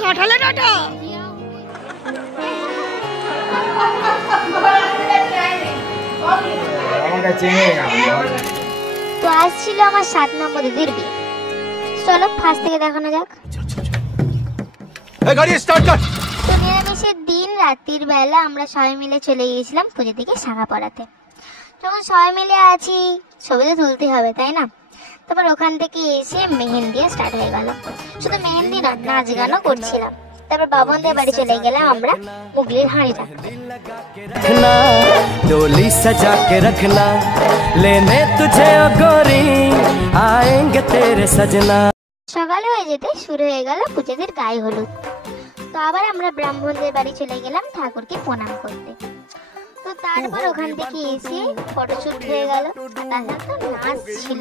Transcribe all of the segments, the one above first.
কাঁঠালের আটা। তো আজ ছিল আমার 7 নম্বর দিদির বিয়ে। চলো ফার্স্ট থেকে দেখানো যাক। তো নিরামিষের দিন রাত্রির বেলা আমরা সবাই মিলে চলে গিয়েছিলাম পুজো থেকে শাখা পড়াতে। যখন সবাই মিলে আছি ছবি তো তুলতে হবে, তাই না? তারপর ওখান থেকে এসে মেহেন্দি স্টার্ট হয়ে গেল। শুধু মেহেন্দি না, নাচ গানও করছিলাম। তারপর বাবনদের বাড়ি চলে গেলাম আমরা মুগলির হাঁড়ি রাখতে। डोली सजा के रखना लेने तुझे ओ गोरी आएंगे तेरे सजना। সকালে হয়ে যেতে শুরু হয়ে গেল পুজোদের গায়ে হলুদ। তো আবার আমরা ব্রাহ্মণদের বাড়ি চলে গেলাম ঠাকুরকে প্রণাম করতে। তো তারপর ওখান থেকে এসে ফটোশুট হয়ে গেল, তাছাড়া তো নাচ ছিল।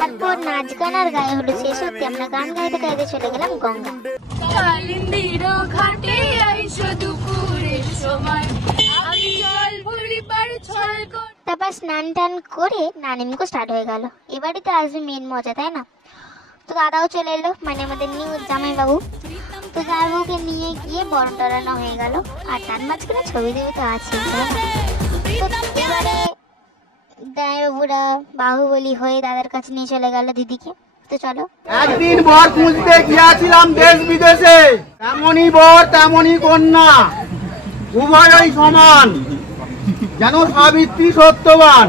তারপর নাচ গান আর গায়ে হলুদ শেষ হতে আমরা গান গাইতে গাইতে চলে গেলাম গঙ্গা। তারপর স্নান টান করে নানিমকো স্টার্ট হয়ে গেল। এবারে তো আসবে মেন মজা, তাই না? তো দাদাও চলে এলো, মানে আমাদের নিউ জামাই বাবু। তো জামাইবাবুকে নিয়ে গিয়ে বরণ টরানো হয়ে গেল, আর তার মাঝখানে ছবি দেবী তো আছে। তো এবারে জামাইবাবুরা বাহুবলী হয়ে দাদার কাছে নিয়ে চলে গেল দিদিকে। তো চলো। একদিন বর খুঁজতে গিয়েছিলাম দেশ বিদেশে, তেমনই বর তেমনই কন্যা, উভয়ই সমান, যেন সাবিত্রী সত্যবান।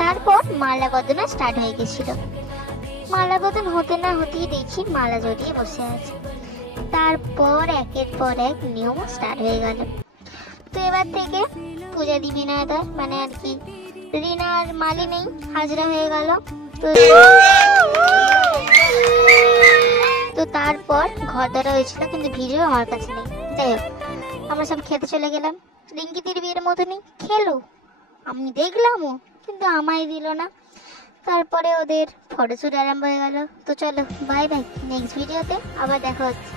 তারপর মালা বদনা স্টার্ট হয়ে গেছিল। মালা বদন হতে না হতেই দেখি মালা জড়িয়ে বসে আছে। তারপর একের পর এক নিয়ম স্টার্ট হয়ে গেল। তো এবার থেকে পূজা দিবি না, মানে আর কি রিনার মালি নেই, হাজরা হয়ে গেল। তো তারপর ঘর ধরা হয়েছিল, কিন্তু ভিডিও আমার কাছে নেই। যাই হোক, আমরা সব খেতে চলে গেলাম। রিঙ্কিদির বিয়ের মতনই খেলো, আমি দেখলামও, কিন্তু আমায় দিল না। তারপরে ওদের ফটোশুট আরম্ভ হয়ে গেল। তো চলো বাই বাই, নেক্সট ভিডিওতে আবার দেখা হচ্ছে।